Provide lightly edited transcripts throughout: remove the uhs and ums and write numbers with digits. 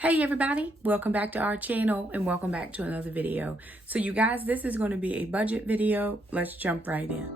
Hey everybody, welcome back to our channel and welcome back to another video. So you guys, this is going to be a budget video. Let's jump right in.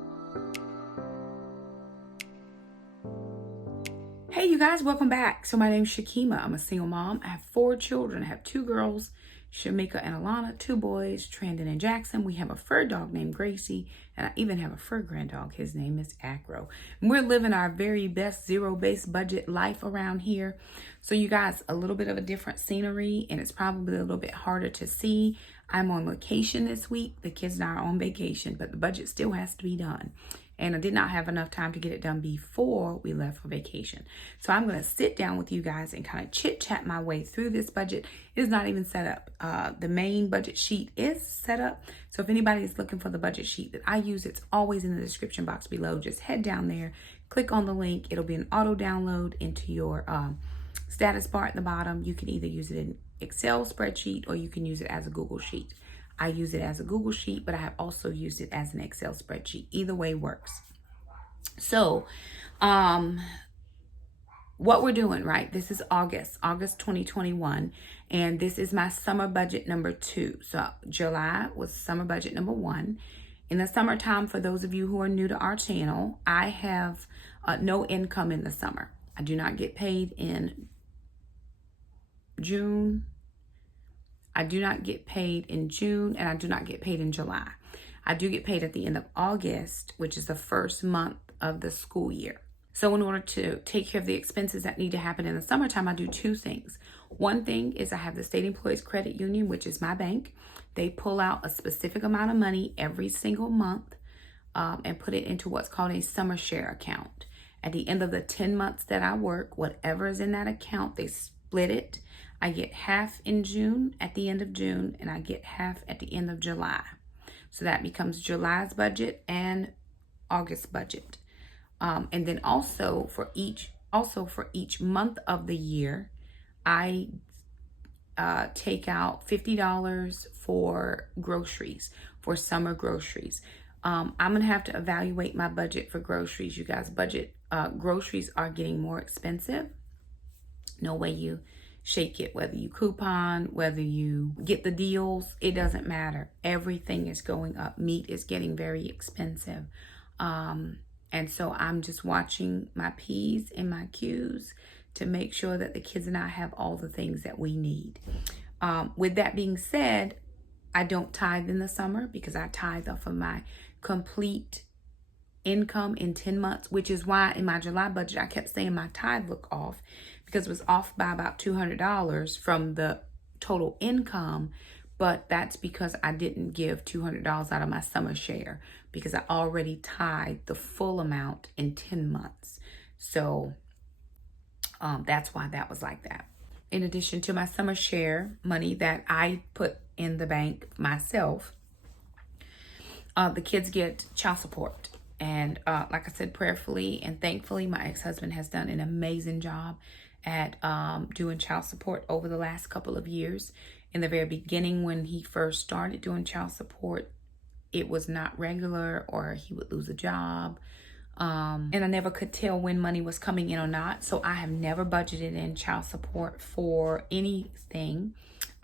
Hey you guys, welcome back. So my name's Shakema. I'm a single mom. I have 4 children. I have 2 girls, Shamika and Alana, 2 boys, Trandon and Jackson. We have a fur dog named Gracie, and I even have a fur grand dog. His name is Acro. And we're living our very best zero-based budget life around here. So you guys, a little bit of a different scenery, and it's probably a little bit harder to see. I'm on vacation this week. The kids and I are on vacation, but the budget still has to be done. And I did not have enough time to get it done before we left for vacation. So I'm going to sit down with you guys and kind of chit-chat my way through this budget. It is not even set up. The main budget sheet is set up. So if anybody is looking for the budget sheet that I use, it's always in the description box below. Just head down there, click on the link. It'll be an auto download into your status bar at the bottom. You can either use it in Excel spreadsheet or you can use it as a Google Sheet. I use it as a Google Sheet, but I have also used it as an Excel spreadsheet. Either way works. So, what we're doing, right? This is August 2021, and this is my summer budget number 2. So July was summer budget number 1. In the summertime, for those of you who are new to our channel, I have no income in the summer. I do not get paid in June. I do not get paid in June, and I do not get paid in July. I do get paid at the end of August, which is the first month of the school year. So in order to take care of the expenses that need to happen in the summertime, I do 2 things. One thing is I have the State Employees Credit Union, which is my bank. They pull out a specific amount of money every single month and put it into what's called a summer share account. At the end of the 10 months that I work, whatever is in that account, they split it. I get half in June at the end of June, and I get half at the end of July. So that becomes July's budget and August budget. And then also for each month of the year, I take out $50 for groceries, for summer groceries. I'm gonna have to evaluate my budget for groceries. You guys, groceries are getting more expensive. No way you shake it, whether you coupon, whether you get the deals, it doesn't matter. Everything is going up. Meat is getting very expensive. And so I'm just watching my P's and my Q's to make sure that the kids and I have all the things that we need. With that being said, I don't tithe in the summer because I tithe off of my complete income in 10 months, which is why in my July budget, I kept saying my tithe looked off because it was off by about $200 from the total income. But that's because I didn't give $200 out of my summer share because I already tithed the full amount in 10 months. So that's why that was like that. In addition to my summer share money that I put in the bank myself, the kids get child support. And like I said, prayerfully and thankfully, my ex-husband has done an amazing job at doing child support over the last couple of years. In the very beginning, when he first started doing child support, it was not regular or he would lose a job. And I never could tell when money was coming in or not. So I have never budgeted in child support for anything.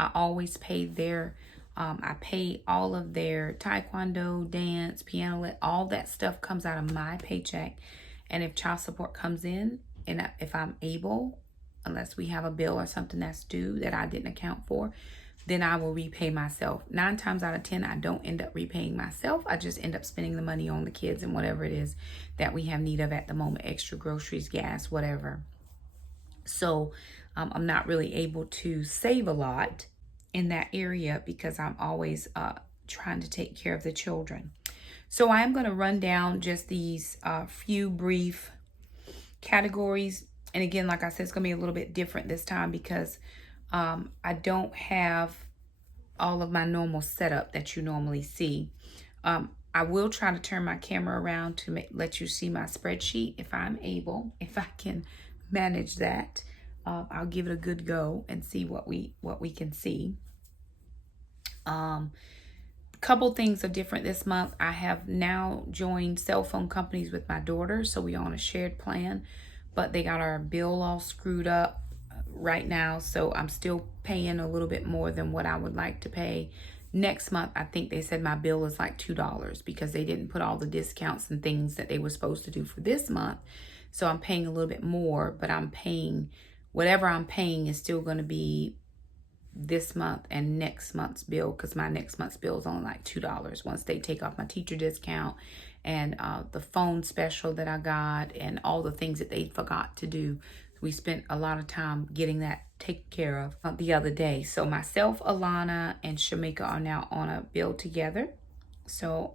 I always paid their I pay all of their taekwondo, dance, piano, all that stuff comes out of my paycheck. And if child support comes in, and if I'm able, unless we have a bill or something that's due that I didn't account for, then I will repay myself. 9 times out of 10, I don't end up repaying myself. I just end up spending the money on the kids and whatever it is that we have need of at the moment, extra groceries, gas, whatever. So I'm not really able to save a lot in that area because I'm always trying to take care of the children. So I am going to run down just these few brief categories. And again, like I said, it's going to be a little bit different this time because I don't have all of my normal setup that you normally see. I will try to turn my camera around to let you see my spreadsheet if I'm able, if I can manage that. I'll give it a good go and see what we can see. Couple things are different this month. I have now joined cell phone companies with my daughter, so we're on a shared plan, but they got our bill all screwed up right now, so I'm still paying a little bit more than what I would like to pay. Next month, I think they said my bill is like $2 because they didn't put all the discounts and things that they were supposed to do for this month. So I'm paying a little bit more, but I'm paying, whatever I'm paying is still going to be this month and next month's bill, because my next month's bill is only like $2 once they take off my teacher discount and the phone special that I got and all the things that they forgot to do. We spent a lot of time getting that taken care of the other day. So myself, Alana, and Shakema are now on a bill together. So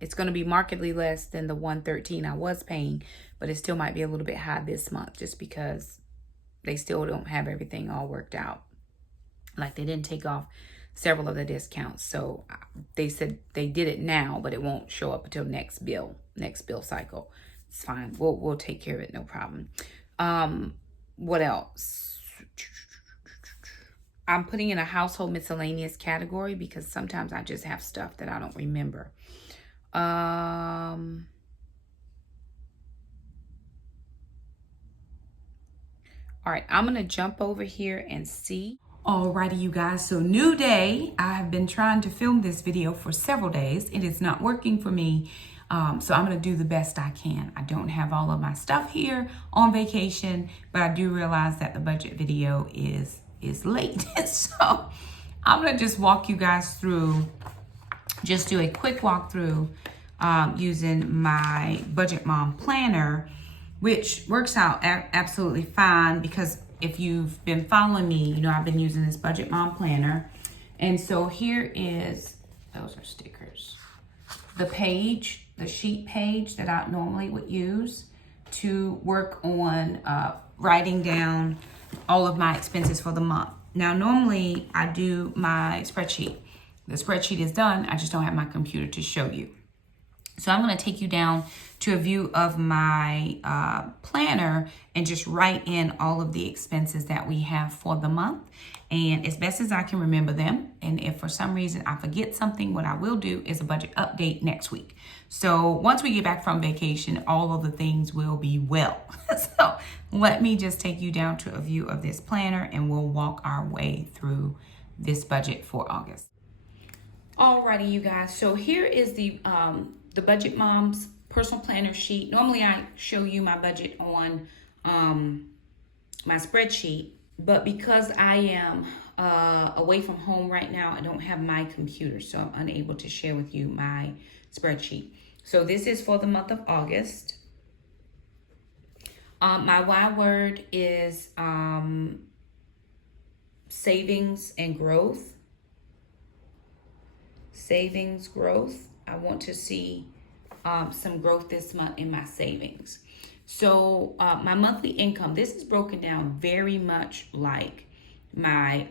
it's going to be markedly less than the $113 I was paying, but it still might be a little bit high this month just because they still don't have everything all worked out. Like, they didn't take off several of the discounts. So they said they did it now, but it won't show up until next bill cycle. It's fine. We'll take care of it. No problem. What else? I'm putting in a household miscellaneous category because sometimes I just have stuff that I don't remember. All right, I'm going to jump over here and see. Alrighty, you guys, so new day. I have been trying to film this video for several days. It is not working for me. So I'm going to do the best I can. I don't have all of my stuff here on vacation, but I do realize that the budget video is late. So I'm going to just walk you guys through, just do a quick walkthrough using my Budget Mom Planner, which works out absolutely fine because if you've been following me, you know I've been using this Budget Mom Planner. And so here is, those are stickers, the page, the sheet page that I normally would use to work on writing down all of my expenses for the month. Now, normally I do my spreadsheet. The spreadsheet is done. I just don't have my computer to show you. So I'm going to take you down to a view of my planner and just write in all of the expenses that we have for the month, and as best as I can remember them. And if for some reason I forget something, what I will do is a budget update next week. So once we get back from vacation, all of the things will be well. So let me just take you down to a view of this planner and we'll walk our way through this budget for August. Alrighty, you guys. So here is the Budget Mom's personal planner sheet. Normally I show you my budget on my spreadsheet, but because I am away from home right now, I don't have my computer, so I'm unable to share with you my spreadsheet. So this is for the month of August. My Y word is savings and growth. Savings growth. I want to see some growth this month in my savings. So my monthly income, this is broken down very much like my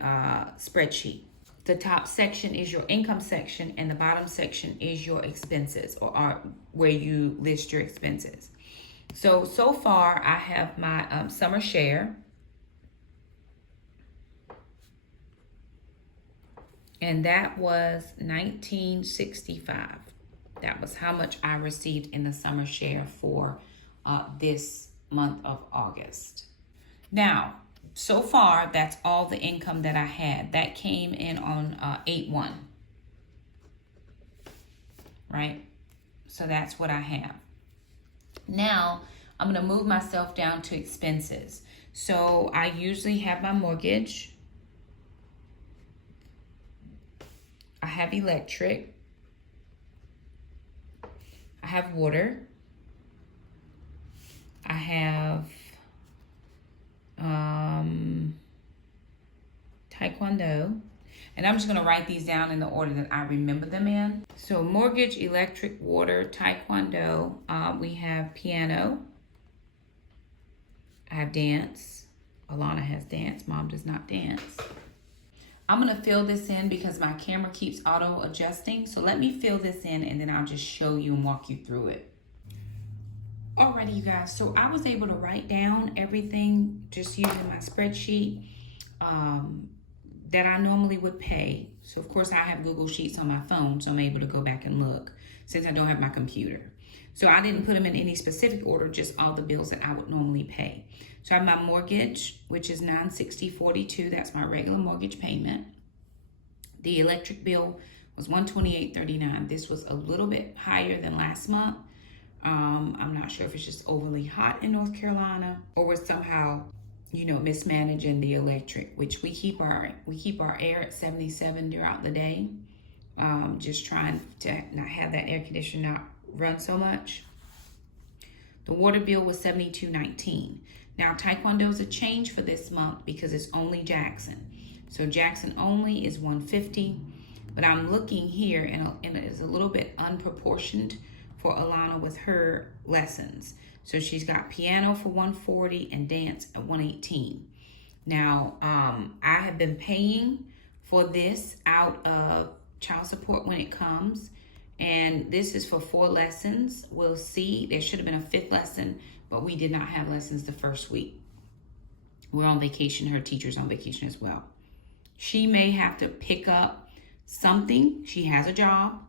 spreadsheet. The top section is your income section and the bottom section is your expenses, or where you list your expenses. So far I have my summer share. And that was $19.65. That was how much I received in the summer share for this month of August. Now, so far, that's all the income that I had. That came in on 8/1, right? So that's what I have. Now, I'm going to move myself down to expenses. So I usually have my mortgage. I have electric. I have water. I have taekwondo. And I'm just going to write these down in the order that I remember them in. So mortgage, electric, water, taekwondo. We have piano. I have dance. Alana has dance. Mom does not dance. I'm going to fill this in because my camera keeps auto adjusting. So let me fill this in and then I'll just show you and walk you through it. Alrighty, you guys. So I was able to write down everything just using my spreadsheet that I normally would pay. So of course I have Google Sheets on my phone, so I'm able to go back and look since I don't have my computer. So I didn't put them in any specific order, just all the bills that I would normally pay. So I have my mortgage, which is $960.42. That's my regular mortgage payment. The electric bill was $128.39. This was a little bit higher than last month. I'm not sure if it's just overly hot in North Carolina or we're somehow, mismanaging the electric, which we keep our air at 77 throughout the day. Just trying to not have that air conditioner not run so much. The water bill was $72.19. Now Taekwondo is a change for this month because it's only Jackson. So Jackson only is $150, but I'm looking here and it's a little bit unproportioned for Alana with her lessons. So she's got piano for $140 and dance at $118. Now, I have been paying for this out of child support when it comes, and this is for 4 lessons. We'll see. There should have been a 5th lesson, but we did not have lessons the first week. We're on vacation. Her teacher's on vacation as well. She may have to pick up something. She has a job.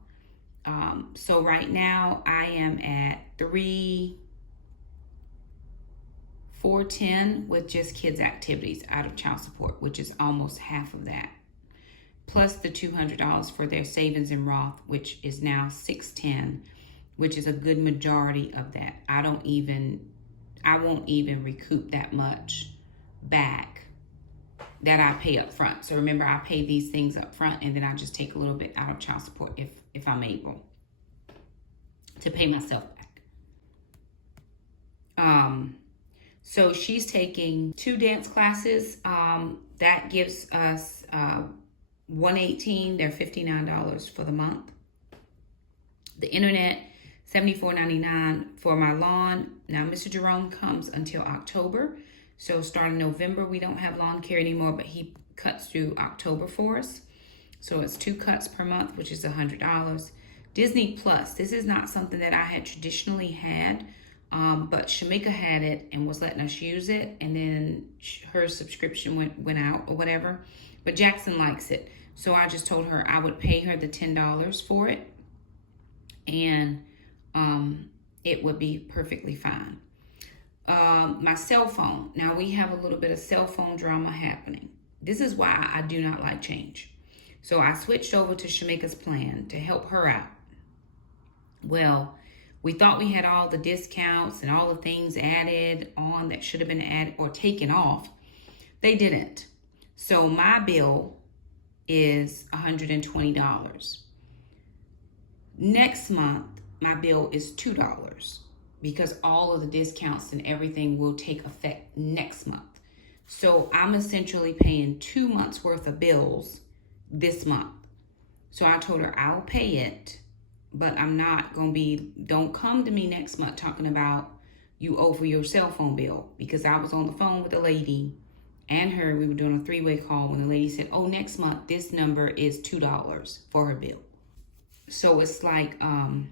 So right now I am at $410 with just kids activities out of child support, which is almost half of that. Plus the $200 for their savings in Roth, which is now $610, which is a good majority of that. I won't even recoup that much back that I pay up front. So remember, I pay these things up front and then I just take a little bit out of child support if I'm able to pay myself back. So she's taking 2 dance classes. That gives us $118. They're $59 for the month. The internet, $74.99 for my lawn. Now, Mr. Jerome comes until October. So starting November, we don't have lawn care anymore, but he cuts through October for us. So it's 2 cuts per month, which is $100. Disney Plus, this is not something that I had traditionally had, but Shakema had it and was letting us use it, and then her subscription went out or whatever. But Jackson likes it. So I just told her I would pay her the $10 for it, and it would be perfectly fine. My cell phone. Now we have a little bit of cell phone drama happening. This is why I do not like change. So I switched over to Shakema's plan to help her out. Well, we thought we had all the discounts and all the things added on that should have been added or taken off. They didn't. So my bill is $120. Next month, my bill is $2 because all of the discounts and everything will take effect next month. So I'm essentially paying 2 months worth of bills this month. So I told her I'll pay it, but I'm not going to don't come to me next month talking about you over your cell phone bill, because I was on the phone with a lady and her. We were doing a 3-way call when the lady said, oh, next month, this number is $2 for her bill. So it's like, I'm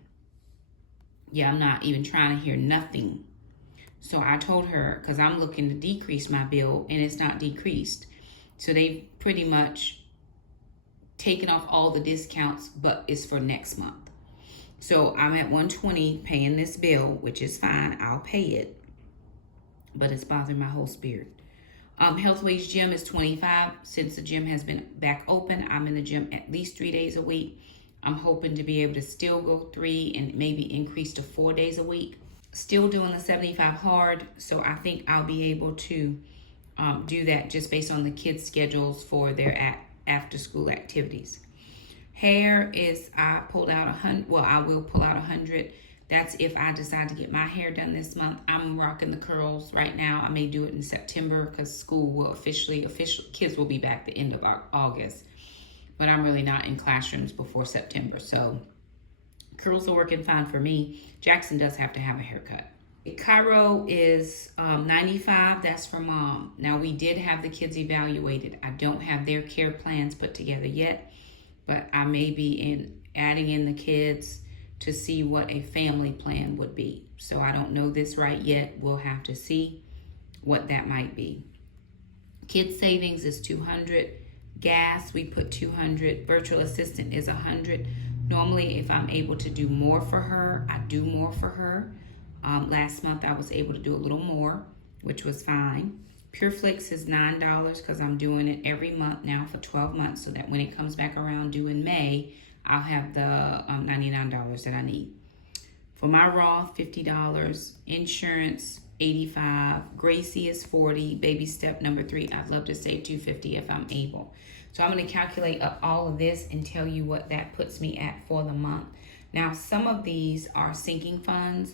not even trying to hear nothing. So I told her, because I'm looking to decrease my bill and it's not decreased. So they've pretty much taken off all the discounts, but it's for next month. So I'm at $120 paying this bill, which is fine. I'll pay it, but it's bothering my whole spirit. Healthways Gym is $25. Since the gym has been back open, I'm in the gym at least 3 days a week. I'm hoping to be able to still go 3 and maybe increase to 4 days a week. Still doing the 75 hard, so I think I'll be able to do that just based on the kids' schedules for their after-school activities. Hair is, I pulled out 100. Well, I will pull out 100. That's if I decide to get my hair done this month. I'm rocking the curls right now. I may do it in September because school will kids will be back the end of August. But I'm really not in classrooms before September. So curls are working fine for me. Jackson does have to have a haircut. Cairo is $95. That's for mom. Now, we did have the kids evaluated. I don't have their care plans put together yet, but I may be adding in the kids to see what a family plan would be. So I don't know this right yet. We'll have to see what that might be. Kids savings is $200. Gas, we put $200. Virtual assistant is $100. Normally, if I'm able to do more for her, I do more for her. Last month, I was able to do a little more, which was fine. Pure Flix is $9 because I'm doing it every month now for 12 months so that when it comes back around due in May, I'll have the $99 that I need. For my Roth, $50. Insurance, $85. Gracie is $40. Baby step number 3, I'd love to save $250 if I'm able. So I'm going to calculate up all of this and tell you what that puts me at for the month. Now, some of these are sinking funds,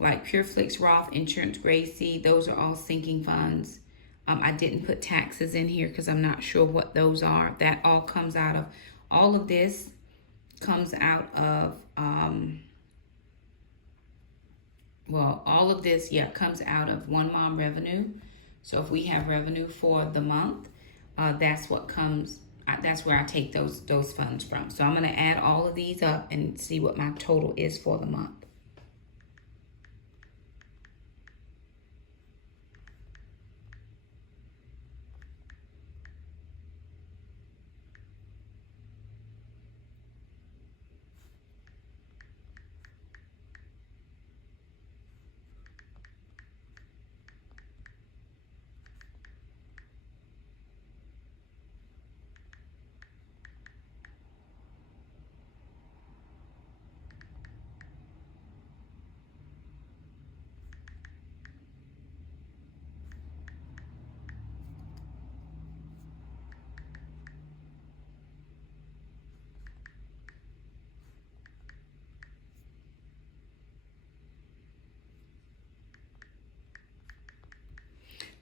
like Pure Flix, Roth, Insurance, Gracie. Those are all sinking funds. I didn't put taxes in here because I'm not sure what those are. That all comes out of, all of this comes out of, all of this, comes out of One Mom revenue. So if we have revenue for the month, that's what comes, that's where I take those funds from. So I'm going to add all of these up and see what my total is for the month.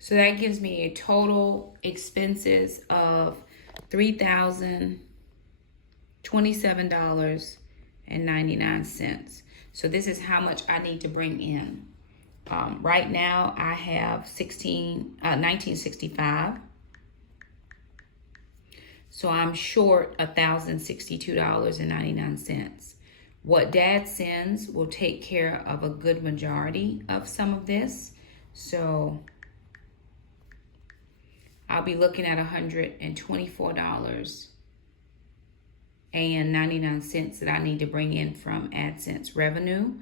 So that gives me a total expenses of $3,027.99. So this is how much I need to bring in. Right now I have $1965. So I'm short $1,062.99. What Dad sends will take care of a good majority of some of this. So I'll be looking at $124.99 that I need to bring in from AdSense revenue.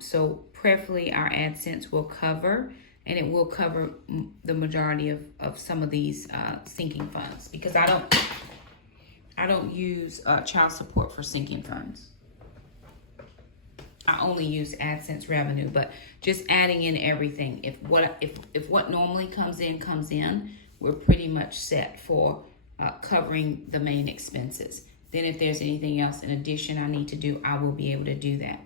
So preferably our AdSense will cover, and it will cover the majority of some of these sinking funds, because I don't use child support for sinking funds. I only use AdSense revenue, but just adding in everything. If what normally comes in, we're pretty much set for covering the main expenses. Then if there's anything else in addition I need to do, I will be able to do that.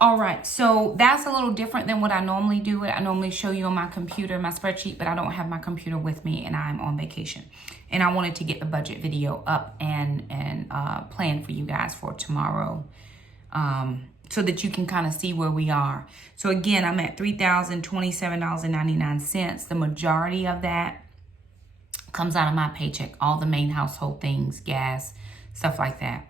All right, so that's a little different than what I normally do. I normally show you on my computer, my spreadsheet, but I don't have my computer with me and I'm on vacation. And I wanted to get the budget video up and plan for you guys for tomorrow, so that you can kind of see where we are. So again, I'm at $3,027.99. The majority of that comes out of my paycheck, all the main household things, gas, stuff like that.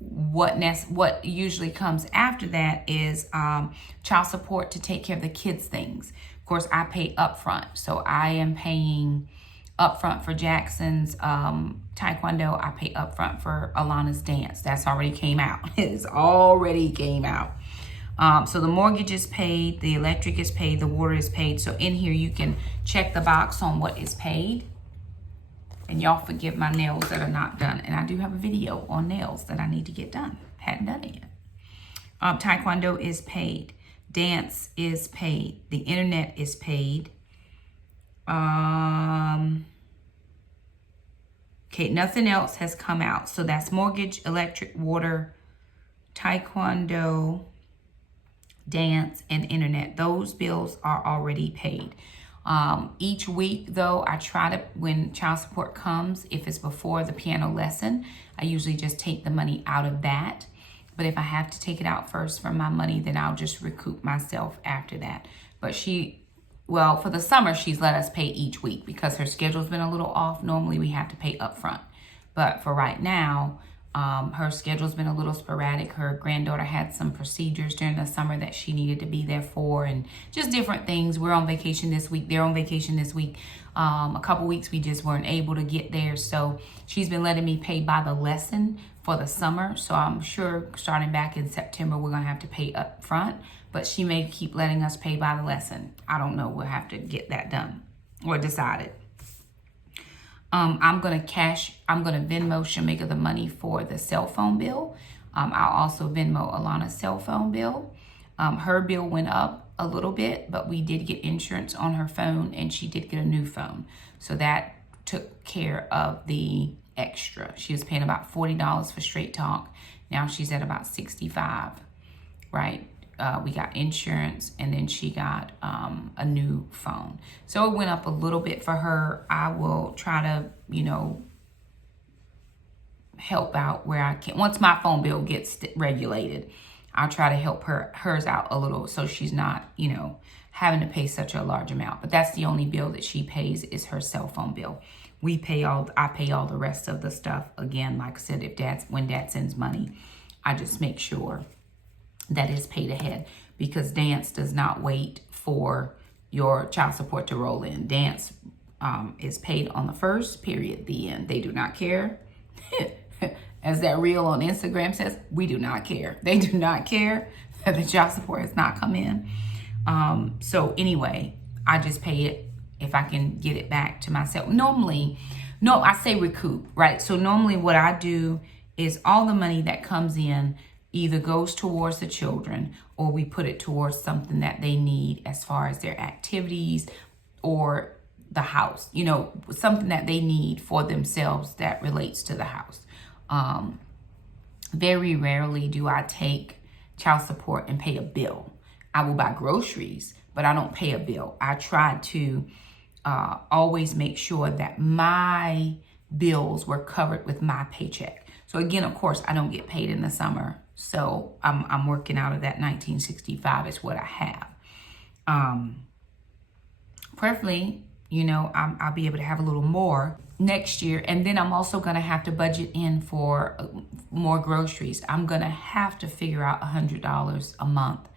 What usually comes after that is child support to take care of the kids' things. Of course, I pay upfront. So I am paying upfront for Jackson's taekwondo. I pay upfront for Alana's dance. That's already came out. It's already came out. So the mortgage is paid, the electric is paid, the water is paid. So in here you can check the box on what is paid. And y'all forgive my nails that are not done. And I do have a video on nails that I need to get done. Hadn't done it yet. Taekwondo is paid. Dance is paid. The internet is paid. Okay, nothing else has come out. So that's mortgage, electric, water, taekwondo, dance, and internet. Those bills are already paid. Each week, though, I try to, when child support comes, if it's before the piano lesson, I usually just take the money out of that. But if I have to take it out first from my money, then I'll just recoup myself after that. But for the summer, she's let us pay each week because her schedule's been a little off. Normally, we have to pay up front. But for right now, Her schedule's been a little sporadic. Her granddaughter had some procedures during the summer that she needed to be there for, and just different things. We're on vacation this week. They're on vacation this week. A couple weeks we just weren't able to get there. So she's been letting me pay by the lesson for the summer. So I'm sure starting back in September, we're going to have to pay up front. But she may keep letting us pay by the lesson. I don't know. We'll have to get that done or decided. I'm going to Venmo Shamika the money for the cell phone bill. I'll also Venmo Alana's cell phone bill. Her bill went up a little bit, but we did get insurance on her phone and she did get a new phone. So that took care of the extra. She was paying about $40 for Straight Talk. Now she's at about $65, right? We got insurance and then she got a new phone. So it went up a little bit for her. I will try to, help out where I can. Once my phone bill gets regulated, I'll try to help hers out a little so she's not, having to pay such a large amount. But that's the only bill that she pays is her cell phone bill. I pay all the rest of the stuff. Again, like I said, when dad sends money, I just make sure that is paid ahead, because dance does not wait for your child support to roll in. Dance is paid on the first, period, the end. They do not care. As that reel on Instagram says, we do not care. They do not care that the child support has not come in. So anyway, I just pay it if I can get it back to myself. I say recoup, right? So normally what I do is all the money that comes in either goes towards the children or we put it towards something that they need as far as their activities or the house, something that they need for themselves that relates to the house. Very rarely do I take child support and pay a bill. I will buy groceries, but I don't pay a bill. I try to always make sure that my bills were covered with my paycheck. So again, of course, I don't get paid in the summer. So I'm working out of that 1965 is what I have. Preferably, I'll be able to have a little more next year. And then I'm also going to have to budget in for more groceries. I'm going to have to figure out $100 a month,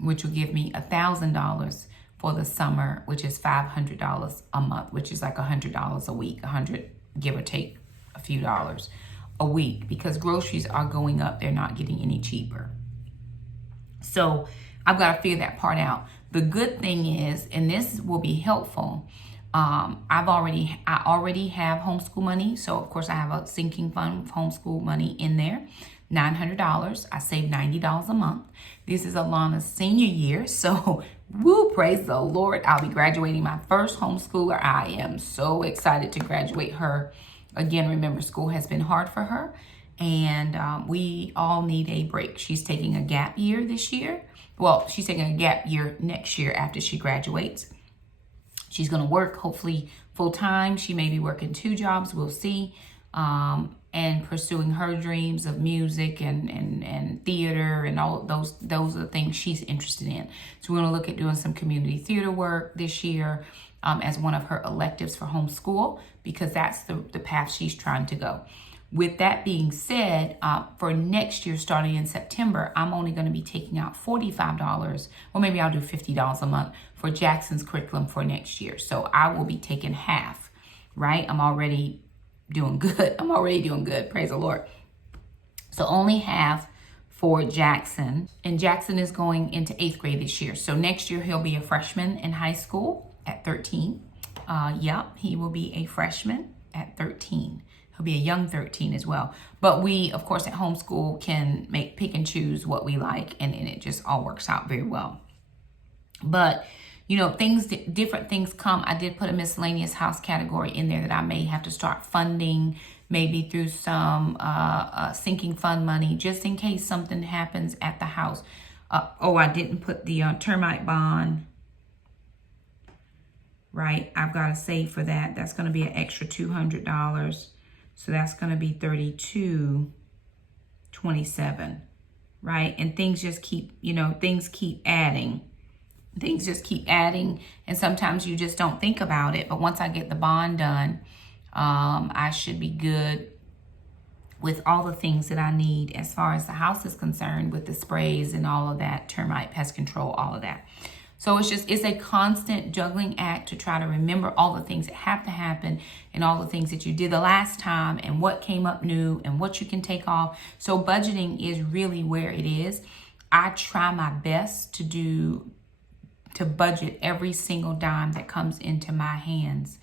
which will give me $1,000 for the summer, which is $500 a month, which is like $100 a week, 100, give or take a few dollars a week, because groceries are going up. They're not getting any cheaper. So I've got to figure that part out. The good thing is, and this will be helpful, I already have homeschool money. So of course I have a sinking fund with homeschool money in there, $900. I save $90 a month. This is Alana's senior year. So woo, praise the Lord. I'll be graduating my first homeschooler. I am so excited to graduate her. Again, remember, school has been hard for her, and we all need a break. She's taking a gap year this year. Well, she's taking a gap year next year after she graduates. She's going to work, hopefully, full-time. She may be working 2 jobs. We'll see. And pursuing her dreams of music and theater and all those are the things she's interested in. So we're going to look at doing some community theater work this year as one of her electives for homeschool, because that's the path she's trying to go. With that being said, for next year, starting in September, I'm only going to be taking out $45, or maybe I'll do $50 a month for Jackson's curriculum for next year. So I will be taking half, right? I'm already doing good. Praise the Lord. So only half for Jackson. And Jackson is going into 8th grade this year. So next year, he'll be a freshman in high school at 13. He will be a freshman at 13. He'll be a young 13 as well. But we, of course, at homeschool can pick and choose what we like, and it just all works out very well. But, different things come. I did put a miscellaneous house category in there that I may have to start funding, maybe through some sinking fund money, just in case something happens at the house. I didn't put the termite bond. Right, I've got to save for that. That's going to be an extra $200. So that's going to be $32.27, right? And things just keep, things keep adding. Things just keep adding, and sometimes you just don't think about it. But once I get the bond done, I should be good with all the things that I need as far as the house is concerned, with the sprays and all of that, termite, pest control, all of that. So it's a constant juggling act to try to remember all the things that have to happen and all the things that you did the last time and what came up new and what you can take off. So budgeting is really where it is. I try my best to budget every single dime that comes into my hands,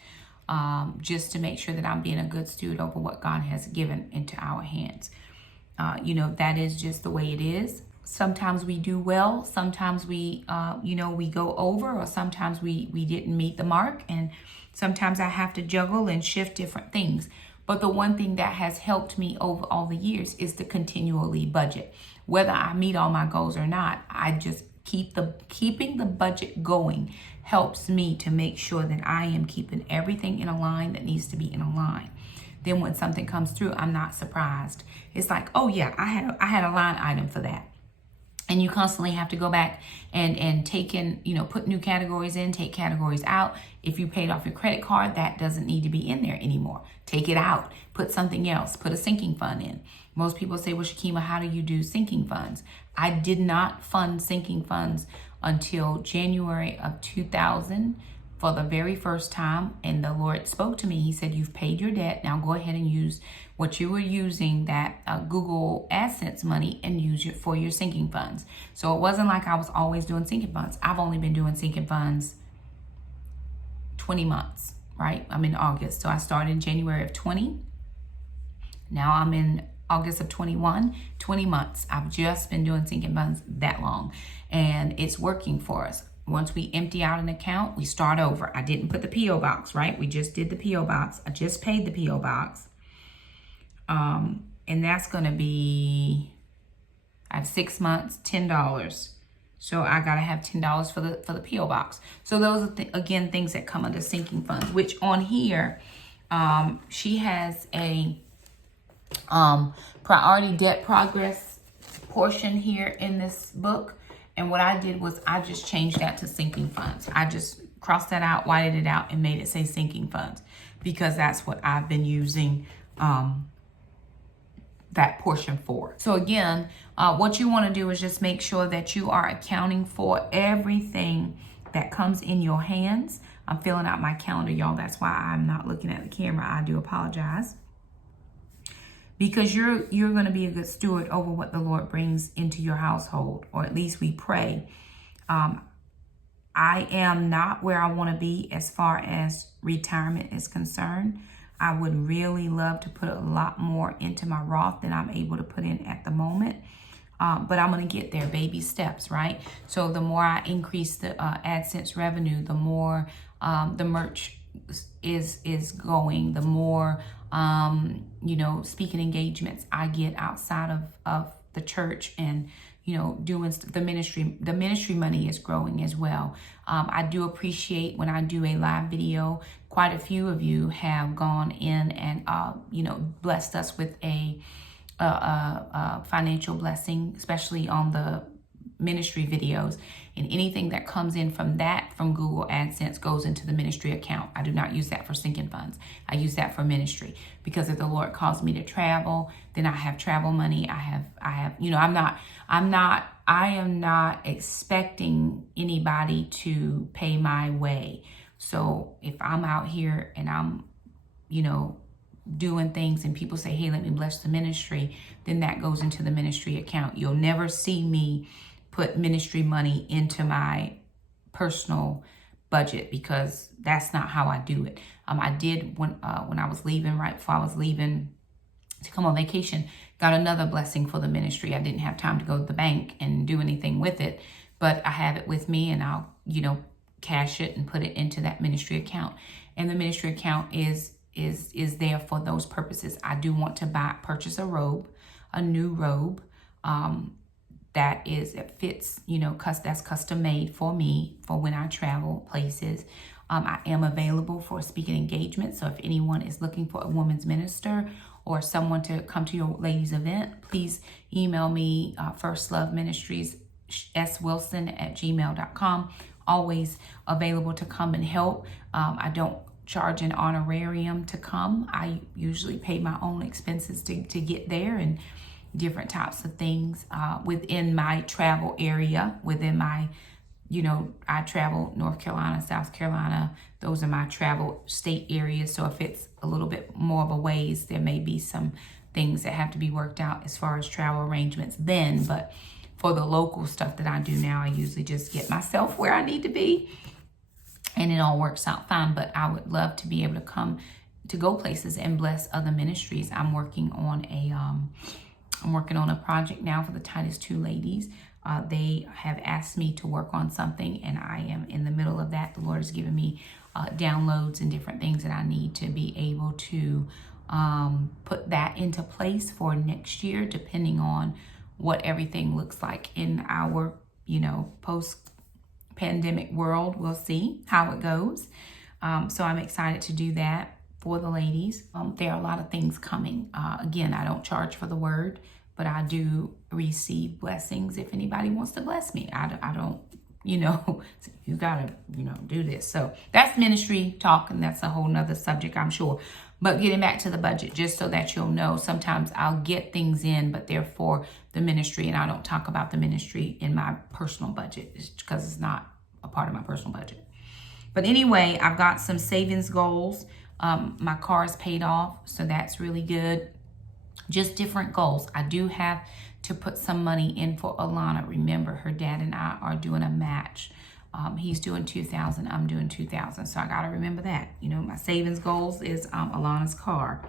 just to make sure that I'm being a good steward over what God has given into our hands. That is just the way it is. Sometimes we do well, sometimes we go over, or sometimes we didn't meet the mark, and sometimes I have to juggle and shift different things. But the one thing that has helped me over all the years is to continually budget. Whether I meet all my goals or not, I just keeping the budget going helps me to make sure that I am keeping everything in a line that needs to be in a line. Then when something comes through, I'm not surprised. It's like, oh yeah, I had a line item for that. And you constantly have to go back and take in, put new categories in, take categories out. If you paid off your credit card, that doesn't need to be in there anymore. Take it out, put something else, put a sinking fund in. Most people say, well, Shakema, how do you do sinking funds? I did not fund sinking funds until January of 2000 for the very first time. And the Lord spoke to me. He said, you've paid your debt. Now go ahead and use what you were using, that Google AdSense money, and use it for your sinking funds. So it wasn't like I was always doing sinking funds. I've only been doing sinking funds 20 months, right? I'm in August. So I started in January of 20. Now I'm in August of 21, 20 months. I've just been doing sinking funds that long, and it's working for us. Once we empty out an account, we start over. I didn't put the P.O. box, right? We just did the P.O. box. I just paid the P.O. box. And that's going to be, I have 6 months, $10. So I got to have $10 for the P.O. box. So those are, again, things that come under sinking funds, which on here, she has a priority debt progress portion here in this book. And what I did was I just changed that to sinking funds. I just crossed that out, whited it out, and made it say sinking funds, because that's what I've been using that portion for. So again, what you want to do is just make sure that you are accounting for everything that comes in your hands. I'm filling out my calendar, y'all. That's why I'm not looking at the camera. I do apologize. Because you're going to be a good steward over what the Lord brings into your household, or at least we pray. I am not where I want to be as far as retirement is concerned. I would really love to put a lot more into my Roth than I'm able to put in at the moment. But I'm going to get there, baby steps, right? So the more I increase the AdSense revenue, the more the merch is going, the more speaking engagements I get outside of the church, and doing the ministry money is growing as well. I do appreciate when I do a live video. Quite a few of you have gone in and blessed us with a financial blessing, especially on the ministry videos. And anything that comes in from Google AdSense goes into the ministry account. I do not use that for sinking funds. I use that for ministry, because if the Lord calls me to travel, then I have travel money. I am not expecting anybody to pay my way. So if I'm out here and I'm, doing things and people say, hey, let me bless the ministry, then that goes into the ministry account. You'll never see me put ministry money into my personal budget, because that's not how I do it. I did when I was leaving, right before I was leaving to come on vacation, got another blessing for the ministry. I didn't have time to go to the bank and do anything with it, but I have it with me, and I'll, cash it and put it into that ministry account. And the ministry account is there for those purposes. I do want to purchase a new robe, that fits, that's custom made for me for when I travel places. I am available for speaking engagements. So if anyone is looking for a women's minister or someone to come to your ladies event, please email me, First Love Ministries, swilson@gmail.com. Always available to come and help. I don't charge an honorarium to come. I usually pay my own expenses to get there, and different types of things within my travel area, within my, I travel North Carolina, South Carolina. Those are my travel state areas. So if it's a little bit more of a ways, there may be some things that have to be worked out as far as travel arrangements then. But for the local stuff that I do now, I usually just get myself where I need to be, and it all works out fine. But I would love to be able to go places and bless other ministries. I'm working on a project now for the Titus 2 ladies. They have asked me to work on something, and I am in the middle of that. The Lord has given me downloads and different things that I need to be able to put that into place for next year, depending on what everything looks like in our, post-pandemic world. We'll see how it goes. So I'm excited to do that for the ladies. There are a lot of things coming. Again, I don't charge for the word, but I do receive blessings if anybody wants to bless me. I don't, you gotta, do this. So that's ministry talk, and that's a whole nother subject, I'm sure. But getting back to the budget, just so that you'll know, sometimes I'll get things in, but they're for the ministry, and I don't talk about the ministry in my personal budget. It's because it's not a part of my personal budget. But anyway, I've got some savings goals. My car is paid off, so that's really good. Just different goals. I do have to put some money in for Alana. Remember, her dad and I are doing a match. He's doing $2,000, I'm doing $2,000. So I got to remember that. My savings goals is Alana's car.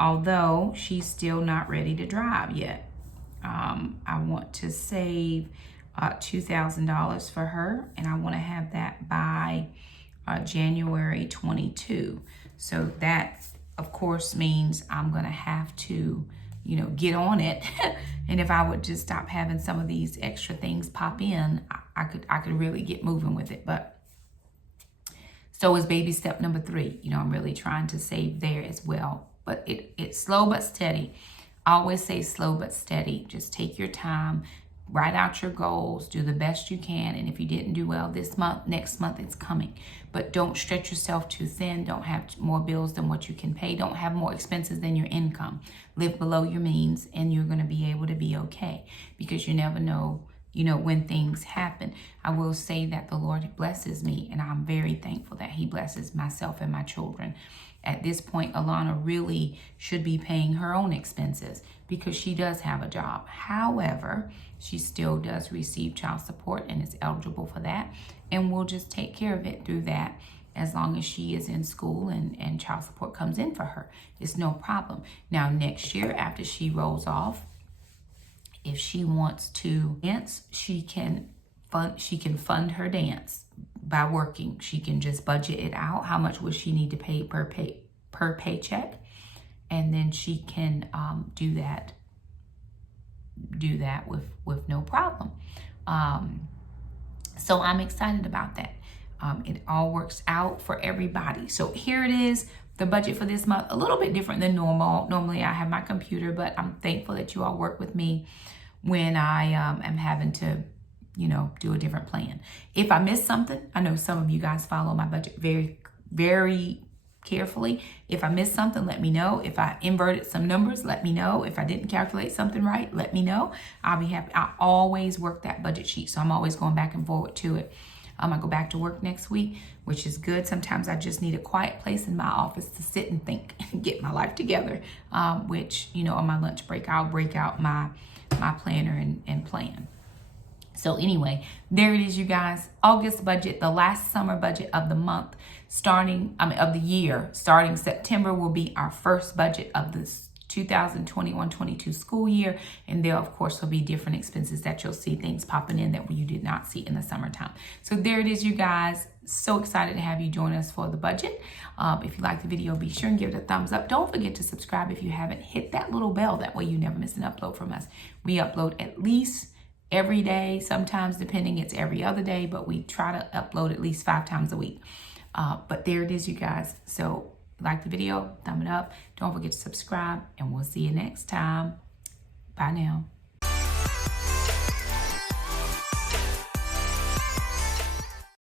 Although she's still not ready to drive yet. I want to save $2,000 for her, and I want to have that by January 22. So that, of course, means I'm going to have to, get on it. And if I would just stop having some of these extra things pop in, I could really get moving with it. But so is baby step number 3. I'm really trying to save there as well. But it's slow but steady. I always say slow but steady. Just take your time. Write out your goals, do the best you can, and if you didn't do well this month, next month it's coming. But don't stretch yourself too thin. Don't have more bills than what you can pay. Don't have more expenses than your income. Live below your means, and you're going to be able to be okay, because you never know, when things happen. I will say that the Lord blesses me, and I'm very thankful that he blesses myself and my children. At this point, Alana really should be paying her own expenses because she does have a job. However, she still does receive child support and is eligible for that. And we'll just take care of it through that as long as she is in school and child support comes in for her. It's no problem. Now, next year, after she rolls off, if she wants to dance, she can fund her dance by working. She can just budget it out. How much would she need to pay per paycheck? And then she can do that with no problem. So I'm excited about that. It all works out for everybody. So here it is, the budget for this month. A little bit different than normal. Normally I have my computer, but I'm thankful that you all work with me when I am having to do a different plan. If I miss something, I know some of you guys follow my budget very, very carefully. If I missed something, let me know. If I inverted some numbers, let me know. If I didn't calculate something right, let me know. I'll be happy. I always work that budget sheet, so I'm always going back and forward to it. I go back to work next week, which is good. Sometimes I just need a quiet place in my office to sit and think and get my life together, which, on my lunch break, I'll break out my planner and plan. So anyway, there it is, you guys. August budget, the last summer budget of the month, of the year. Starting September will be our first budget of this 2021-22 school year. And there, of course, will be different expenses that you'll see, things popping in that you did not see in the summertime. So there it is, you guys. So excited to have you join us for the budget. If you like the video, be sure and give it a thumbs up. Don't forget to subscribe if you haven't. Hit that little bell. That way you never miss an upload from us. We upload at least every day, sometimes depending, it's every other day, but we try to upload at least 5 times a week. But there it is, you guys. So like the video, thumb it up. Don't forget to subscribe, and we'll see you next time. Bye now.